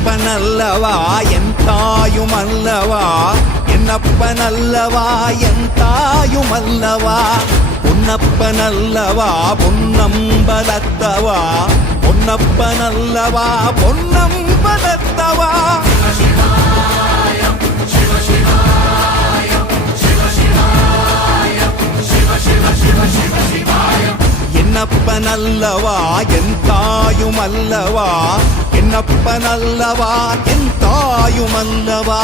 என்னப்பனல்லவா என் தாயுமல்லவா, என்னப்பனல்லவா என் தாயுமல்லவா, பொன்னப்பனல்லவா பொன்னம்பலத்தவா, பொன்னப்பனல்லவா பொன்னம்பலத்தவா. என்னப்பனல்லவா என் தாயுமல்லவா, என்னப்பனல்லவா என் தாயுமல்லவா.